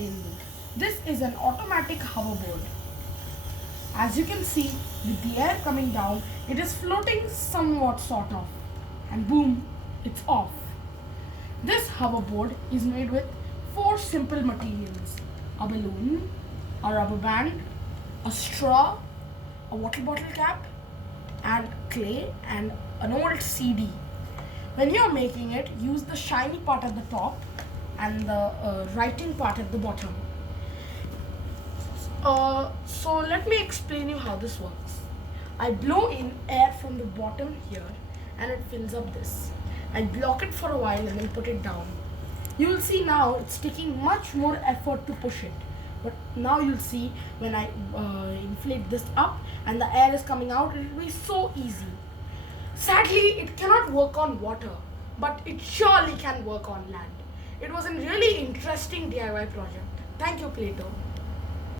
aerial load. This is an automatic hoverboard. As you can see, with the air coming down, it is floating somewhat sort of, and boom, it's off. This hoverboard is made with 4 simple materials: a balloon, a rubber band, a straw, a water bottle cap, and clay, and an old CD. When you are making it, use the shiny part at the top and the writing part at the bottom. So let me explain you how this works. I blow in air from the bottom here and it fills up this. I block it for a while and then put it down. You will see now it's taking much more effort to push it. But now you'll see when I inflate this up and the air is coming out, it will be so easy. Sadly, it cannot work on water, but it surely can work on land. It was a really interesting DIY project. Thank you, Playto.